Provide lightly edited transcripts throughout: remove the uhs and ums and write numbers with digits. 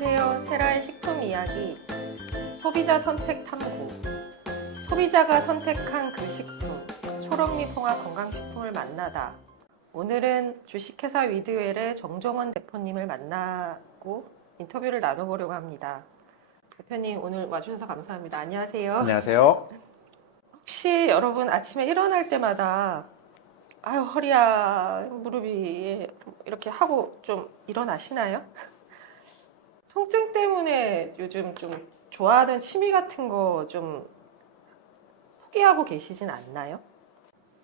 안녕하세요. 세라의 식품 이야기 소비자 선택 탐구 소비자가 선택한 그 식품 초록잎 홍합 건강식품을 만나다. 오늘은 주식회사 위드웰의 정종원 대표님을 만나고 인터뷰를 나눠보려고 합니다. 대표님 오늘 와주셔서 감사합니다. 안녕하세요. 안녕하세요. 혹시 여러분 아침에 일어날 때마다 아유 허리야 무릎이 이렇게 하고 좀 일어나시나요? 통증 때문에 요즘 좀 좋아하는 취미 같은 거 좀 포기하고 계시진 않나요?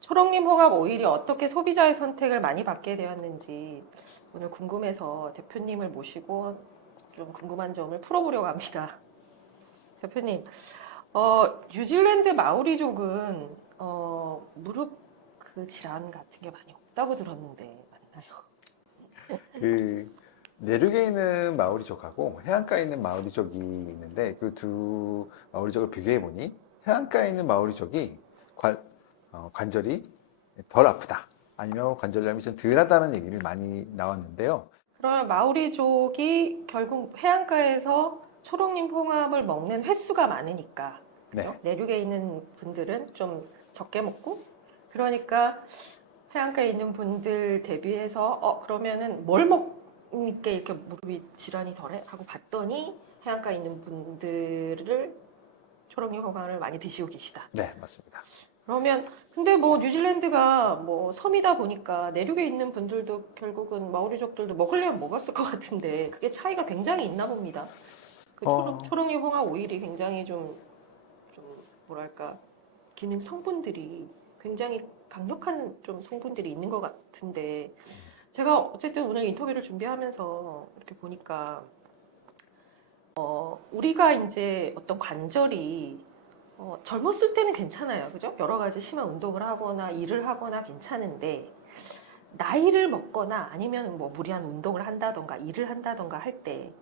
초록잎 홍합 오일이 어떻게 소비자의 선택을 많이 받게 되었는지 오늘 궁금해서 대표님을 모시고 좀 궁금한 점을 풀어보려고 합니다. 대표님, 뉴질랜드 마오리족은 무릎 그 질환 같은 게 많이 없다고 들었는데 맞나요? 내륙에 있는 마오리족하고 해안가에 있는 마오리족이 있는데 그 두 마오리족을 비교해 보니 해안가에 있는 마오리족이 관절이 덜 아프다, 아니면 관절염이 좀 덜하다는 얘기를 많이 나왔는데요. 그러면 마오리족이 결국 해안가에서 초록잎 홍합을 먹는 횟수가 많으니까, 그죠? 네. 내륙에 있는 분들은 좀 적게 먹고, 그러니까 해안가에 있는 분들 대비해서 그러면은 뭘 먹으니까 이렇게 무릎이 질환이 덜해? 하고 봤더니 해안가에 있는 분들을 초록잎 홍합을 많이 드시고 계시다. 네, 맞습니다. 그러면 근데 뭐 뉴질랜드가 뭐 섬이다 보니까 내륙에 있는 분들도 결국은 마오리족들도 먹으려면 먹었을 것 같은데 그게 차이가 굉장히 있나 봅니다. 그 초록잎 홍합 오일이 굉장히 좀 뭐랄까 기능 성분들이 굉장히 강력한 좀 성분들이 있는 것 같은데 제가 어쨌든 오늘 인터뷰를 준비하면서 이렇게 보니까 우리가 이제 어떤 관절이 젊었을 때는 괜찮아요. 그죠? 여러 가지 심한 운동을 하거나 일을 하거나 괜찮은데, 나이를 먹거나 아니면 뭐 무리한 운동을 한다던가 일을 한다던가 할 때,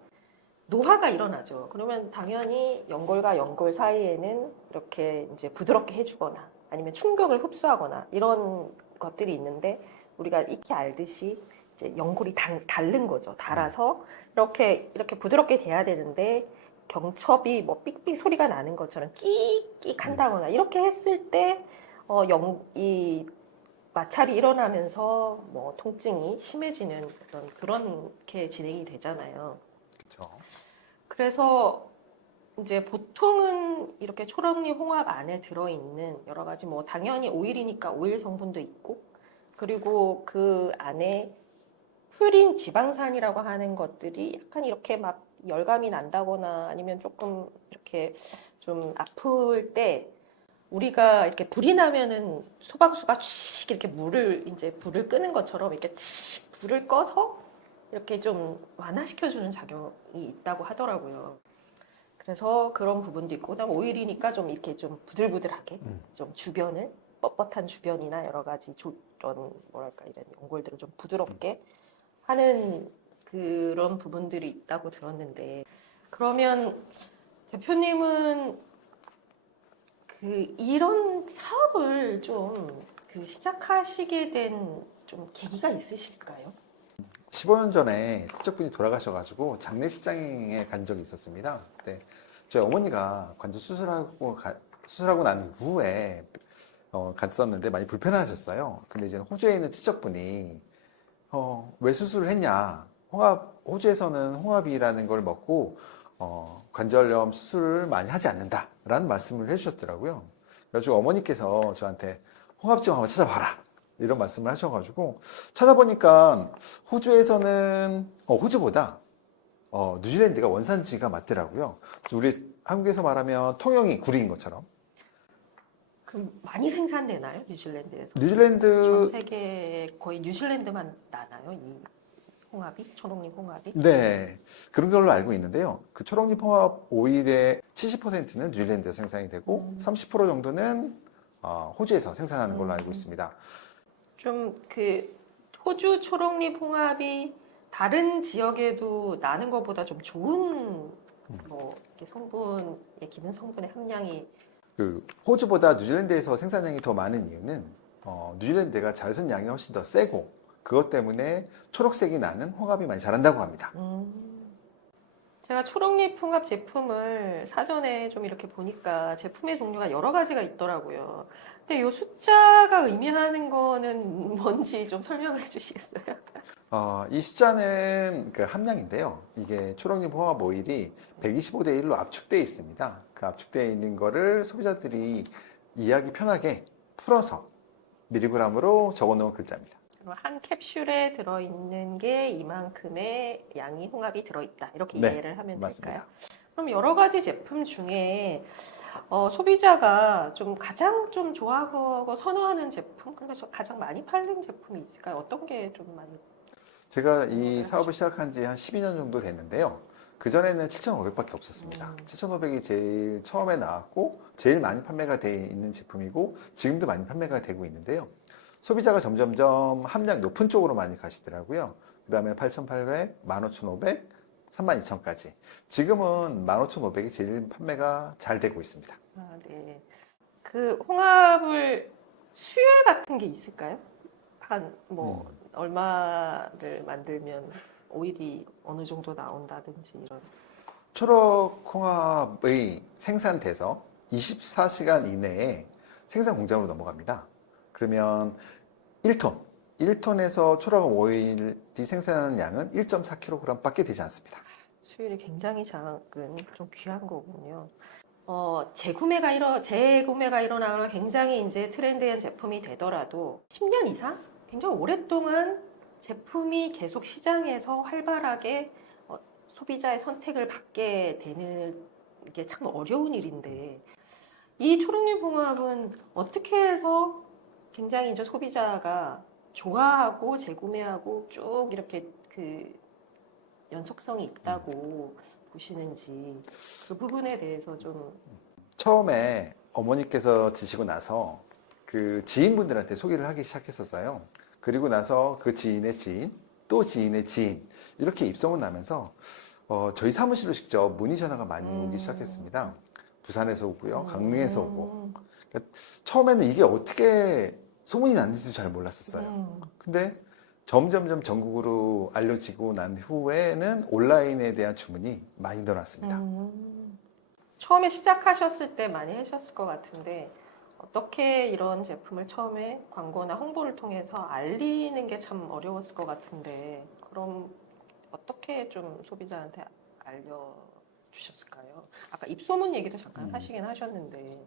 노화가 일어나죠. 그러면 당연히 연골과 연골 사이에는 이렇게 이제 부드럽게 해주거나 아니면 충격을 흡수하거나 이런 것들이 있는데, 우리가 익히 알듯이 이제 연골이 닳는 거죠. 닳아서 이렇게 부드럽게 돼야 되는데, 경첩이 뭐 삑삑 소리가 나는 것처럼 끽끽 한다거나 이렇게 했을 때 이 마찰이 일어나면서 뭐 통증이 심해지는 그렇게 진행이 되잖아요. 그렇죠. 그래서 이제 보통은 이렇게 초록잎 홍합 안에 들어있는 여러 가지 뭐 당연히 오일이니까 오일 성분도 있고 그리고 그 안에 푸린 지방산이라고 하는 것들이 약간 이렇게 막 열감이 난다거나 아니면 조금 이렇게 좀 아플 때 우리가 이렇게 불이 나면은 소방수가 칙 이렇게 불을 끄는 것처럼 이렇게 칙 불을 꺼서 이렇게 좀 완화시켜주는 작용이 있다고 하더라고요. 그래서 그런 부분도 있고, 그다음 오일이니까 좀 이렇게 좀 부들부들하게 좀 주변을 뻣뻣한 주변이나 여러 가지 이런 뭐랄까 이런 연골들을 좀 부드럽게 하는 그런 부분들이 있다고 들었는데 그러면 대표님은 이런 사업을 좀 시작하시게 된 좀 계기가 있으실까요? 15년 전에 친척분이 돌아가셔가지고 장례식장에 간 적이 있었습니다. 그때 저희 어머니가 관절 수술하고 난 이후에 갔었는데 많이 불편하셨어요. 근데 이제 호주에 있는 친척분이 왜 수술을 했냐? 호주에서는 홍합이라는 걸 먹고 관절염 수술을 많이 하지 않는다라는 말씀을 해주셨더라고요. 그래가지고 어머니께서 저한테 홍합집 한번 찾아봐라, 이런 말씀을 하셔가지고 찾아보니까 호주에서는 호주보다 뉴질랜드가 원산지가 맞더라고요. 우리 한국에서 말하면 통영이 구리인 것처럼. 그럼 많이 생산되나요? 뉴질랜드에서? 뉴질랜드 전 세계에 거의 뉴질랜드만 나나요? 이 홍합이? 초록잎 홍합이? 네, 그런 걸로 알고 있는데요. 그 초록잎 홍합 오일의 70%는 뉴질랜드에서 생산이 되고 30% 정도는 호주에서 생산하는 걸로 알고 있습니다. 좀 호주 초록잎 홍합이 다른 지역에도 나는 것보다 좀 좋은 뭐 이렇게 기능 성분의 함량이 그 호주보다 뉴질랜드에서 생산량이 더 많은 이유는 뉴질랜드가 자외선 양이 훨씬 더 세고 그것 때문에 초록색이 나는 홍합이 많이 자란다고 합니다. 제가 초록잎 홍합 제품을 사전에 좀 이렇게 보니까 제품의 종류가 여러 가지가 있더라고요. 근데 이 숫자가 의미하는 거는 뭔지 좀 설명을 해주시겠어요? 이 숫자는 그 함량인데요. 이게 초록잎 홍합 오일이 125대 1로 압축되어 있습니다. 그 압축되어 있는 거를 소비자들이 이해하기 편하게 풀어서 미리그램으로 적어 놓은 글자입니다. 그럼 한 캡슐에 들어있는 게 이만큼의 양이 홍합이 들어있다. 이렇게 네, 이해를 하면 될까요? 맞습니다. 그럼 여러 가지 제품 중에 소비자가 좀 가장 좀 좋아하고 선호하는 제품, 그래서 가장 많이 팔린 제품이 있을까요? 어떤 게 좀 많이 제가 이 선호를 사업을 시작한 지 한 12년 정도 됐는데요. 그전에는 7,500밖에 없었습니다. 7,500이 제일 처음에 나왔고, 제일 많이 판매가 돼 있는 제품이고, 지금도 많이 판매가 되고 있는데요. 소비자가 점점점 함량 높은 쪽으로 많이 가시더라고요. 그 다음에 8,800, 15,500, 32,000까지. 지금은 15,500이 제일 판매가 잘 되고 있습니다. 아, 네. 그 홍합을 수율 같은 게 있을까요? 한 뭐 얼마를 만들면 오일이 어느 정도 나온다든지 이런. 초록홍합의 생산돼서 24시간 이내에 생산 공장으로 넘어갑니다. 그러면 1톤, 1톤에서 초록 오일이 생산하는 양은 1.4kg 밖에 되지 않습니다. 수율이 굉장히 작은 좀 귀한 거군요. 재구매가 일어나거나 굉장히 이제 트렌드한 제품이 되더라도 10년 이상 굉장히 오랫동안 제품이 계속 시장에서 활발하게 소비자의 선택을 받게 되는 게 참 어려운 일인데 이 초록잎 홍합은 어떻게 해서 굉장히 이제 소비자가 좋아하고 재구매하고 쭉 이렇게 그 연속성이 있다고 보시는지 그 부분에 대해서 좀 처음에 어머니께서 드시고 나서 그 지인분들한테 소개를 하기 시작했었어요. 그리고 나서 그 지인의 지인, 또 지인의 지인, 이렇게 입소문 나면서 저희 사무실로 직접 문의 전화가 많이 오기 시작했습니다. 부산에서 오고요, 강릉에서 오고. 그러니까 처음에는 이게 어떻게 소문이 났는지도 잘 몰랐었어요. 근데 점점점 전국으로 알려지고 난 후에는 온라인에 대한 주문이 많이 늘어났습니다. 처음에 시작하셨을 때 많이 하셨을 것 같은데 어떻게 이런 제품을 처음에 광고나 홍보를 통해서 알리는 게 참 어려웠을 것 같은데 그럼 어떻게 좀 소비자한테 알려주셨을까요? 아까 입소문 얘기도 잠깐 하시긴 하셨는데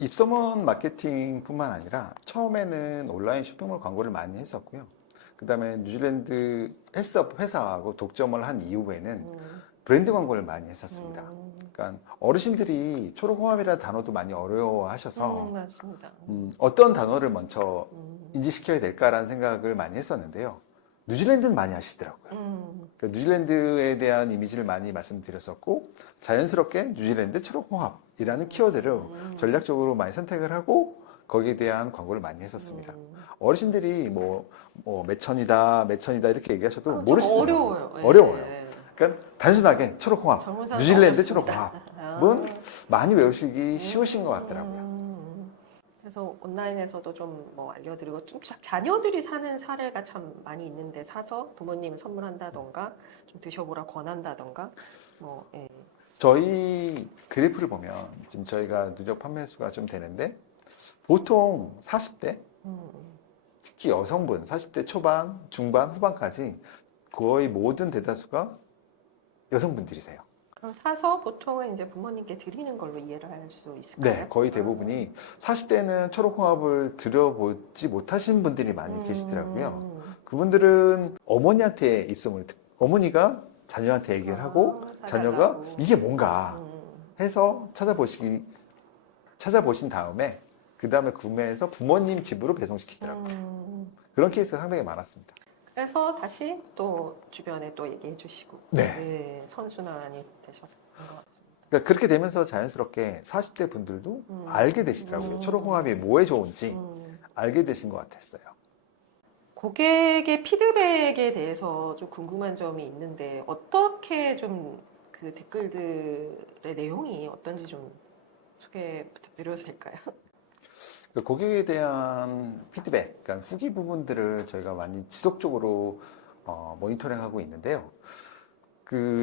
입소문 마케팅뿐만 아니라 처음에는 온라인 쇼핑몰 광고를 많이 했었고요. 그 다음에 뉴질랜드 헬스업 회사하고 독점을 한 이후에는 브랜드 광고를 많이 했었습니다. 그러니까 어르신들이 초록홍합이라는 단어도 많이 어려워하셔서 맞습니다. 어떤 단어를 먼저 인지시켜야 될까라는 생각을 많이 했었는데요. 뉴질랜드는 많이 하시더라고요. 그러니까 뉴질랜드에 대한 이미지를 많이 말씀드렸었고 자연스럽게 뉴질랜드 초록홍합이라는 키워드를 전략적으로 많이 선택을 하고 거기에 대한 광고를 많이 했었습니다. 어르신들이 매천이다 이렇게 얘기하셔도 좀 모르시더라고요. 어려워요. 예. 어려워요. 그러니까 단순하게 초록홍합, 젊은 사람도 뉴질랜드 어렵습니다. 초록홍합은 많이 외우시기 쉬우신 것 같더라고요. 그래서 온라인에서도 좀 뭐 알려드리고 좀 자녀들이 사는 사례가 참 많이 있는데 사서 부모님 선물한다던가 좀 드셔보라 권한다던가 뭐 예. 저희 그래프를 보면 지금 저희가 누적 판매 수가 좀 되는데 보통 40대 특히 여성분 40대 초반, 중반, 후반까지 거의 모든 대다수가 여성분들이세요. 그럼 사서 보통은 이제 부모님께 드리는 걸로 이해를 할 수 있을까요? 네, 거의 대부분이 40대는 초록홍합을 들어보지 못하신 분들이 많이 계시더라고요. 그분들은 어머니한테 어머니가 자녀한테 얘기를 하고 자녀가 사달라고. 이게 뭔가 해서 찾아보신 다음에 그 다음에 구매해서 부모님 집으로 배송시키더라고요. 그런 케이스가 상당히 많았습니다. 그래서 다시 또 주변에 또 얘기해 주시고 네. 선순환이 되셨던 것 같습니다. 그러니까 그렇게 되면서 자연스럽게 40대 분들도 알게 되시더라고요. 초록홍합이 뭐에 좋은지 알게 되신 것 같았어요. 고객의 피드백에 대해서 좀 궁금한 점이 있는데 어떻게 좀 그 댓글들의 내용이 어떤지 좀 소개 부탁드려도 될까요? 그 고객에 대한 피드백, 그러니까 후기 부분들을 저희가 많이 지속적으로 모니터링하고 있는데요.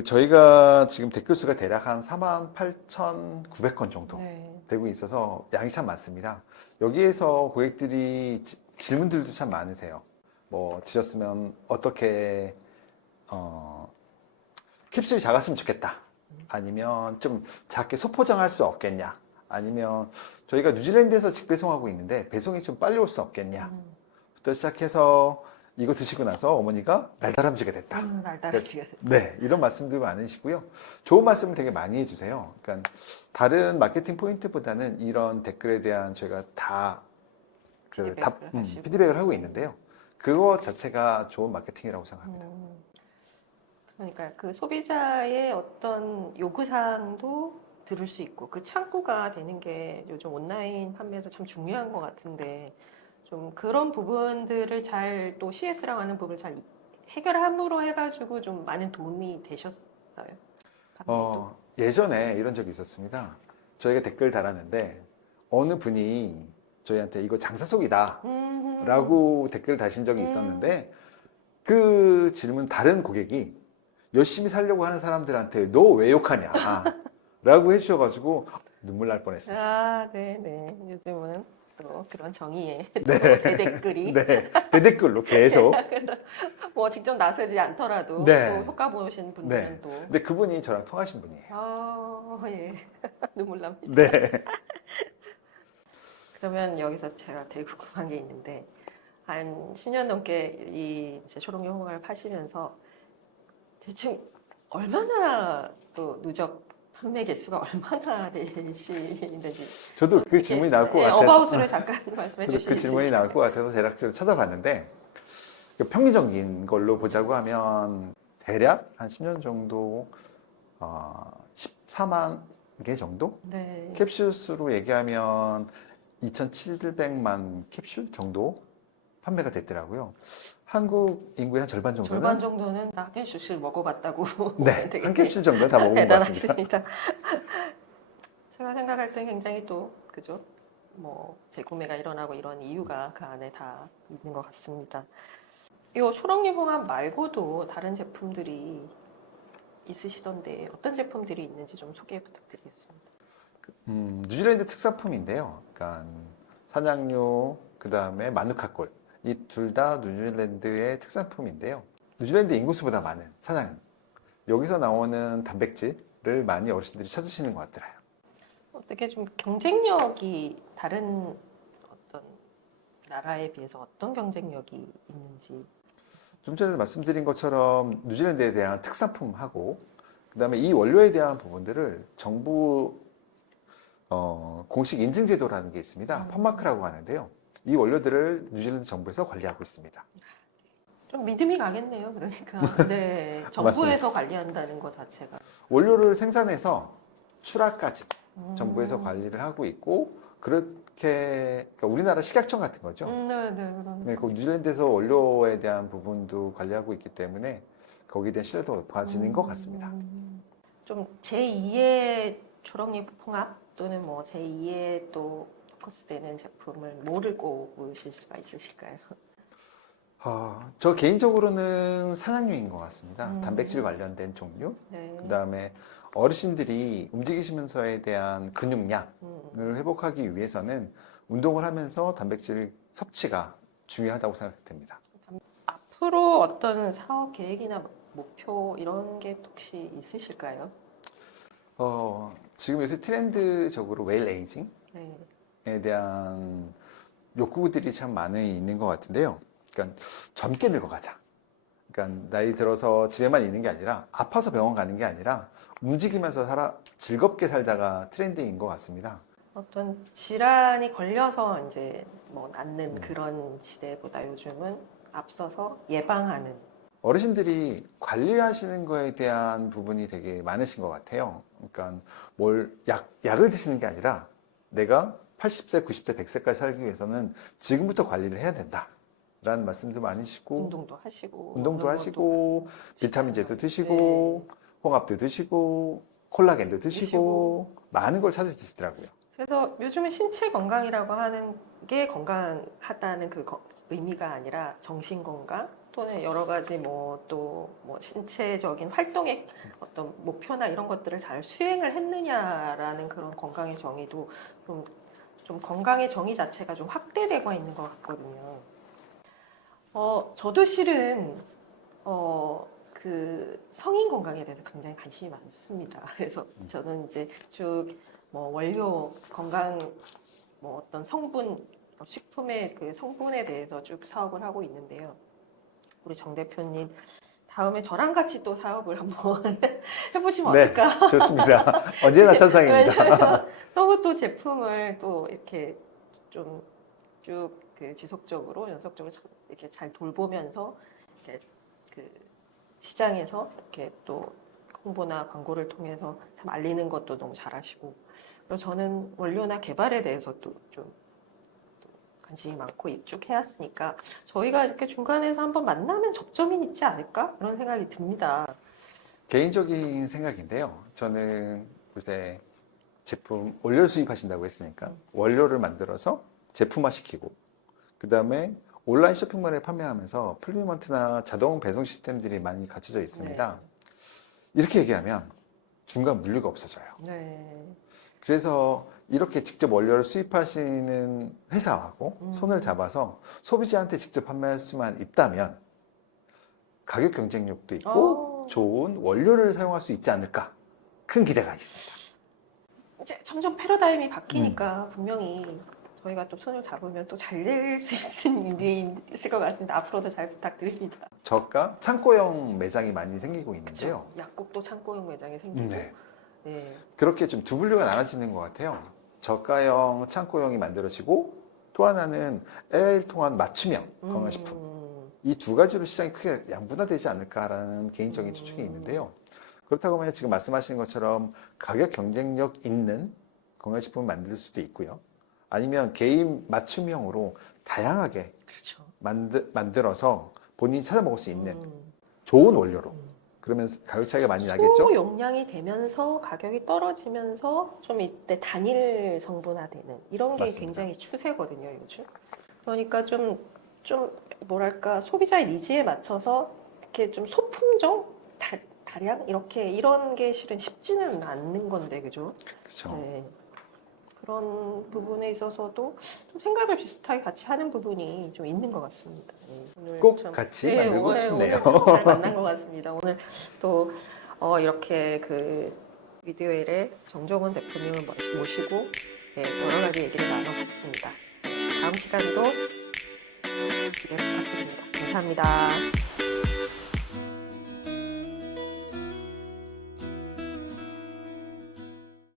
저희가 지금 댓글 수가 대략 한 48,900건 정도 네. 되고 있어서 양이 참 많습니다. 여기에서 고객들이 질문들도 참 많으세요. 뭐 드셨으면 어떻게 캡슐이 작았으면 좋겠다. 아니면 좀 작게 소포장할 수 없겠냐. 아니면 저희가 뉴질랜드에서 직배송하고 있는데 배송이 좀 빨리 올 수 없겠냐. 부터 시작해서 이거 드시고 나서 어머니가 날다람쥐가 됐다. 날다람쥐가 네, 이런 말씀도 많으시고요. 좋은 말씀을 되게 많이 해주세요. 그러니까 다른 마케팅 포인트보다는 이런 댓글에 대한 저희가 다 피드백을 하고 있는데요. 그거 자체가 좋은 마케팅이라고 생각합니다. 그러니까 그 소비자의 어떤 요구사항도 들을 수 있고 그 창구가 되는 게 요즘 온라인 판매에서 참 중요한 것 같은데 좀 그런 부분들을 잘 또 CS라고 하는 부분을 잘 해결함으로 해가지고 좀 많은 도움이 되셨어요? 판매도? 예전에 이런 적이 있었습니다. 저희가 댓글 달았는데 어느 분이 저희한테 이거 장사속이다 라고 댓글을 다신 적이 있었는데 그 질문 다른 고객이 열심히 살려고 하는 사람들한테 너 왜 욕하냐 라고 해주셔가지고 눈물 날 뻔했습니다. 아, 네네. 요즘은 또 그런 정의의 네. 대댓글이 네, 대댓글로 계속. 뭐 직접 나서지 않더라도 네. 또 효과 보신 분들은 네. 또 근데 그분이 저랑 통하신 분이에요. 예. 눈물 납니다. 네. 그러면 여기서 제가 되게 궁금한 게 있는데 한 10년 넘게 이 이제 초록이 홍어를 파시면서 대충 얼마나 또 누적 판매 개수가 얼마나 되시는지 저도 그 질문이 나올 것 같아서. 어바웃으로 잠깐 말씀해 저도 주실 그 수 질문이 나올 있으실까요? 것 같아서 대략적으로 찾아봤는데 그 평균적인 걸로 보자고 하면 대략 한 10년 정도 14만 개 정도? 네. 캡슐 수로 얘기하면 2,700만 캡슐 정도 판매가 됐더라고요. 한국 인구의 한 절반 절반 정도는 정도는 다 캡슐 먹어봤다고 네, 되게 한 캡슐 정도 다 먹은 것 같습니다. 대단하십니다. 제가 생각할 땐 굉장히 또 그죠? 뭐 재구매가 일어나고 이런 이유가 그 안에 다 있는 것 같습니다. 이 초록잎 홍합 말고도 다른 제품들이 있으시던데 어떤 제품들이 있는지 좀 소개 부탁드리겠습니다. 뉴질랜드 특산품인데요. 그러니까 산양류, 그 다음에 마누카골. 이 둘 다 뉴질랜드의 특산품인데요. 뉴질랜드 인구수보다 많은 산양류. 여기서 나오는 단백질을 많이 어르신들이 찾으시는 것 같더라고요. 어떻게 좀 경쟁력이 다른 어떤 나라에 비해서 어떤 경쟁력이 있는지. 좀 전에 말씀드린 것처럼 뉴질랜드에 대한 특산품하고 그 다음에 이 원료에 대한 부분들을 정부 공식 인증 제도라는 게 있습니다. 펀마크라고 하는데요. 이 원료들을 뉴질랜드 정부에서 관리하고 있습니다. 좀 믿음이 가겠네요. 그러니까 네 정부에서 관리한다는 것 자체가 원료를 생산해서 출하까지 정부에서 관리를 하고 있고 그렇게 그러니까 우리나라 식약청 같은 거죠. 네, 그 뉴질랜드에서 원료에 대한 부분도 관리하고 있기 때문에 거기에 대한 신뢰도가 높아지는 것 같습니다. 좀 제2의 초록잎 홍합 또는 뭐 제2의 또 포커스되는 제품을 뭐를 꼽으실 수가 있으실까요? 저 개인적으로는 산양류인 것 같습니다. 단백질 관련된 종류. 네. 그 다음에 어르신들이 움직이시면서에 대한 근육량을 회복하기 위해서는 운동을 하면서 단백질 섭취가 중요하다고 생각됩니다. 앞으로 어떤 사업 계획이나 목표 이런 게 혹시 있으실까요? 지금 요새 트렌드적으로 웰 에이징에 네. 대한 욕구들이 참 많이 있는 것 같은데요. 그러니까 젊게 늙어가자. 그러니까 나이 들어서 집에만 있는 게 아니라 아파서 병원 가는 게 아니라 움직이면서 즐겁게 살자가 트렌드인 것 같습니다. 어떤 질환이 걸려서 이제 뭐 낫는 그런 시대보다 요즘은 앞서서 예방하는 어르신들이 관리하시는 거에 대한 부분이 되게 많으신 것 같아요. 그러니까 약을 드시는 게 아니라 내가 80세, 90세, 100세까지 살기 위해서는 지금부터 관리를 해야 된다. 라는 말씀도 많으시고 운동도 하시고 비타민제도 식단도. 드시고 홍합도 드시고 콜라겐도 드시고 많은 걸 찾으시더라고요. 그래서 요즘은 신체 건강이라고 하는 게 건강하다는 그 의미가 아니라 정신 건강 또는 여러 가지 뭐 또 뭐 신체적인 활동의 어떤 목표나 이런 것들을 잘 수행을 했느냐라는 그런 건강의 정의도 좀 건강의 정의 자체가 좀 확대되고 있는 것 같거든요. 저도 실은 그 성인 건강에 대해서 굉장히 관심이 많습니다. 그래서 저는 이제 쭉 뭐 원료 건강 뭐 어떤 성분 식품의 그 성분에 대해서 쭉 사업을 하고 있는데요. 우리 정 대표님 다음에 저랑 같이 또 사업을 한번 해보시면 네, 어떨까? 좋습니다. 언제나 찬성입니다. 왜냐면 너무 또 제품을 또 이렇게 좀 쭉 그 지속적으로 연속적으로 이렇게 잘 돌보면서 이렇게 그 시장에서 이렇게 또 홍보나 광고를 통해서 참 알리는 것도 너무 잘하시고, 그리고 저는 원료나 개발에 대해서 또 좀 관심이 많고 쭉 해왔으니까 저희가 이렇게 중간에서 한번 만나면 접점이 있지 않을까? 그런 생각이 듭니다. 개인적인 생각인데요. 저는 요새 제품 원료를 수입하신다고 했으니까 원료를 만들어서 제품화 시키고 그 다음에 온라인 쇼핑몰에 판매하면서 풀리먼트나 자동 배송 시스템들이 많이 갖춰져 있습니다. 이렇게 얘기하면 중간 물류가 없어져요. 네. 그래서 이렇게 직접 원료를 수입하시는 회사하고 손을 잡아서 소비자한테 직접 판매할 수만 있다면 가격 경쟁력도 있고 좋은 원료를 사용할 수 있지 않을까 큰 기대가 있습니다. 이제 점점 패러다임이 바뀌니까 분명히 저희가 또 손을 잡으면 또 잘 될 수 있는 일이 있을 것 같습니다. 앞으로도 잘 부탁드립니다. 저가 창고형 매장이 많이 생기고 있는데요. 그쵸? 약국도 창고형 매장이 생기고 네. 네. 그렇게 좀 두 분류가 나눠지는 것 같아요. 저가형 창고형이 만들어지고 또 하나는 AI를 통한 맞춤형 건강식품. 이 두 가지로 시장이 크게 양분화되지 않을까라는 개인적인 추측이 있는데요. 그렇다고 하면 지금 말씀하시는 것처럼 가격 경쟁력 있는 건강식품을 만들 수도 있고요. 아니면 개인 맞춤형으로 다양하게 그렇죠. 만들어서 본인이 찾아 먹을 수 있는 좋은 원료로. 그러면 가격 차이가 많이 나겠죠? 소용량이 되면서 가격이 떨어지면서 좀 이때 단일 성분화되는 이런 게 맞습니다. 굉장히 추세거든요, 요즘. 그러니까 좀 뭐랄까 소비자의 니즈에 맞춰서 이렇게 좀 소품종 다량 이런 게 실은 쉽지는 않는 건데, 그죠? 그렇죠. 네. 그런 부분에 있어서도 좀 생각을 비슷하게 같이 하는 부분이 좀 있는 것 같습니다. 오늘 꼭 참, 같이 만들고 싶네요. 오늘 참 잘 만난 것 같습니다. 오늘 또 이렇게 그 미디어엘의 정정훈 대표님을 모시고 여러 가지 얘기를 나눠봤습니다. 다음 시간도 기대 부탁드립니다. 감사합니다.